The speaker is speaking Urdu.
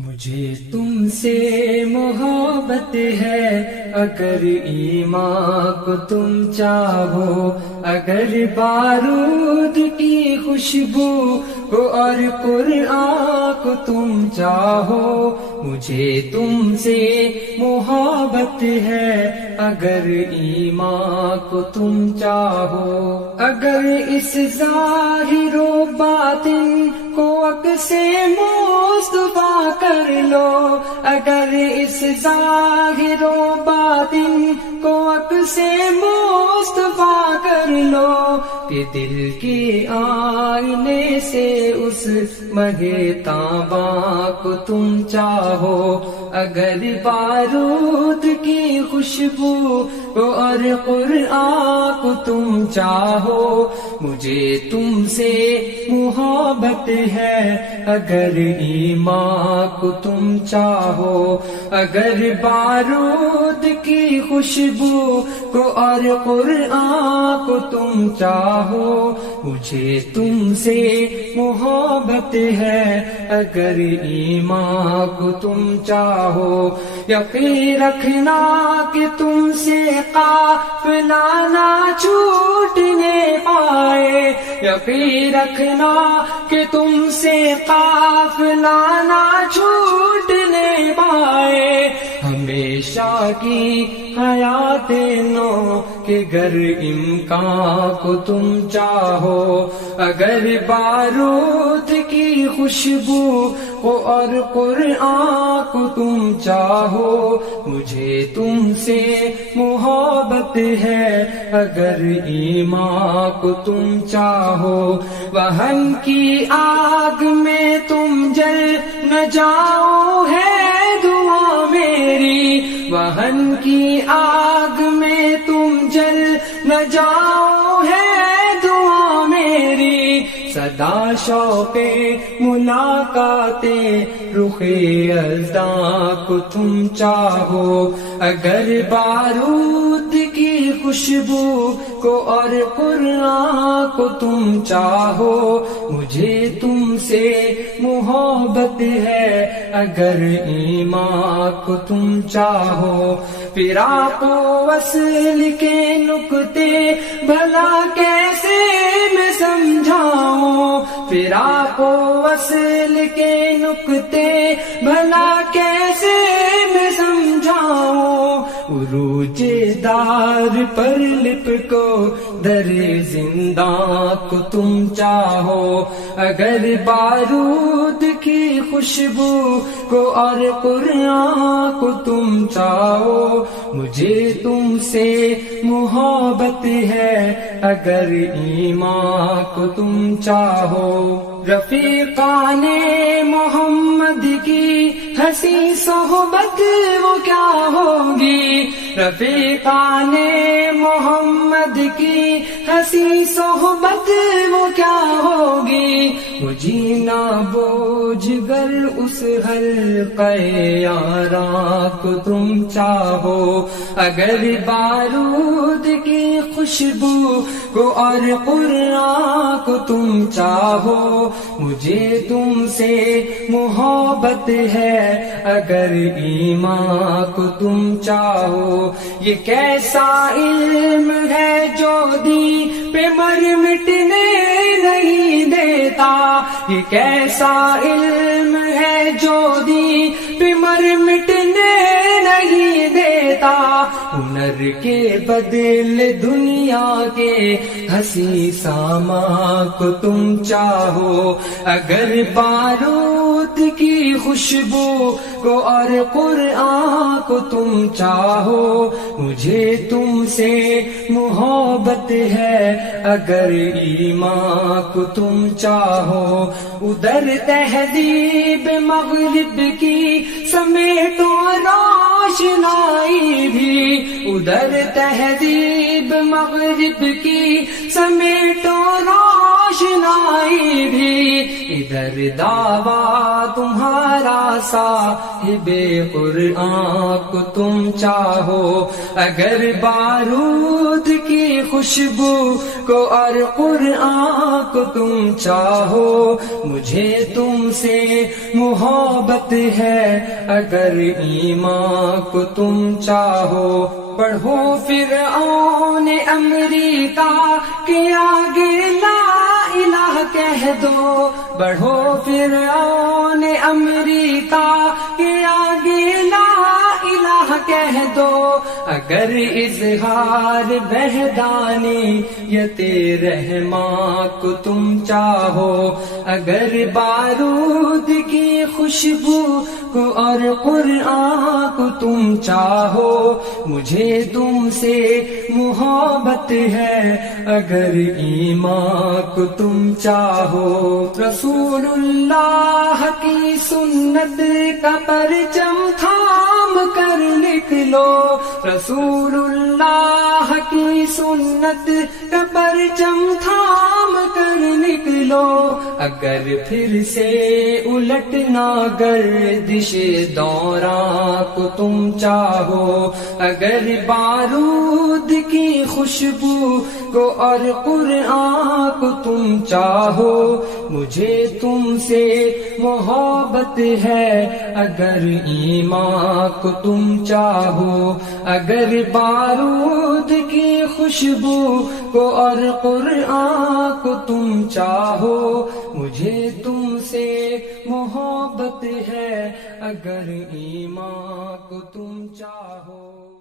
مجھے تم سے محبت ہے، اگر ایمان کو تم چاہو، اگر بارود کی خوشبو کو اور قرآن کو تم چاہو. مجھے تم سے محبت ہے، اگر ایمان کو تم چاہو، اگر اس ظاہر و باطن کو عکس مصطفیٰ کر لو، اگر اس ظاہر و باطن کو عکس مصطفیٰ کر لو، کہ دل کے آئینے سے اس مگے تاباں کو تم چاہو، اگر بارود کی خوشبو کو اور قرآن کو تم چاہو. مجھے تم سے محبت ہے، اگر ایمان کو تم چاہو، اگر بارود کی خوشبو کو اور قرآن کو تم چاہو. مجھے تم سے محبت ہے، اگر ایمان کو تم چاہو. یقین رکھنا کہ تم سے قافلہ نہ چھوٹنے پائے، یقین رکھنا کہ تم سے قافلہ نہ چھوٹنے پائے. ہمیشہ کی حیات نو کہ گر امکان کو تم چاہو، اگر بارود کی خوشبو کو اور قرآن کو تم چاہو. مجھے تم سے محبت ہے، اگر ایمان کو تم چاہو. وہن کی آگ میں تم جل نہ جاؤ ہے دعا میری، وہن کی آگ میں تم جل نہ جاؤ ہے دعا میری. صدا شوق ملاقات رخ یزداں کو تم چاہو، اگر بارود کی خوشبو کو اور قرآن کو تم چاہو. مجھے تم سے محبت ہے، اگر ایمان کو تم چاہو. فراق و وصل کے نکتے بھلا کیسے میں سمجھاؤں، فراق و وصل کے نکتے بھلا کیسے میں سمجھاؤں. عروج دار پر لپکو در زنداں کو تم چاہو، اگر بارود کی خوشبو کو اور قرآن کو تم چاہو. مجھے تم سے محبت ہے، اگر ایمان کو تم چاہو. رفیقان محمد کی ہنسی صحبت وہ کیا ہوگی، رفیقان محمد کی ہنسی صحبت وہ کیا ہوگی. وہ جینا بوجھ گر اس حلقہ یاراں کو تم چاہو، اگر بارود کی خوشبو کو اور قرآن کو تم چاہو. مجھے تم سے محبت ہے، اگر ایمان کو تم چاہو. یہ کیسا علم ہے جو دی پہ مر مٹنے نہیں دیتا، یہ کیسا علم ہے جو دی پہ مر مٹنے نہیں دیتا. ہنر کے بدلے دنیا کے ہنسی سامان کو تم چاہو، اگر بارود کی خوشبو کو اور قرآن کو تم چاہو. مجھے تم سے محبت ہے، اگر ایمان کو تم چاہو. ادھر تہذیب مغرب کی سمیٹو روشنائی بھی، ادھر تہذیب مغرب کی سمیٹو روشنائی آشنائی بھی، ادھر دعویٰ تمہارا صاحب قرآن کو تم چاہو، اگر بارود کی خوشبو کو اور قرآن کو تم چاہو، مجھے تم سے محبت ہے، اگر ایمان کو تم چاہو، پڑھو فرعون امریکہ کے آگے لا الہ کہہ دو، بڑھو فرعون امریکہ کے آگے لا الہ کہہ دو، اگر اظہار وحدانیت رحمان کو تم چاہو، اگر بارود کی خوشبو کو اور قرآن کو تم چاہو، مجھے تم سے محبت ہے، اگر ایمان کو تم چاہو، رسول اللہ کی سنت کا پرچم تھام کر نکلو، رسول اللہ کی سنت کا پرچم تھام کر نکلو، اگر پھر سے الٹنا گردش دوران کو تم چاہو، اگر بارود کی خوشبو کو اور قرآن کو تم چاہو، مجھے تم سے محبت ہے، اگر ایمان کو تم چاہو، اگر بارود کی خوشبو کو اور قرآن کو تم چاہو، مجھے تم سے محبت ہے، اگر ایمان کو تم چاہو۔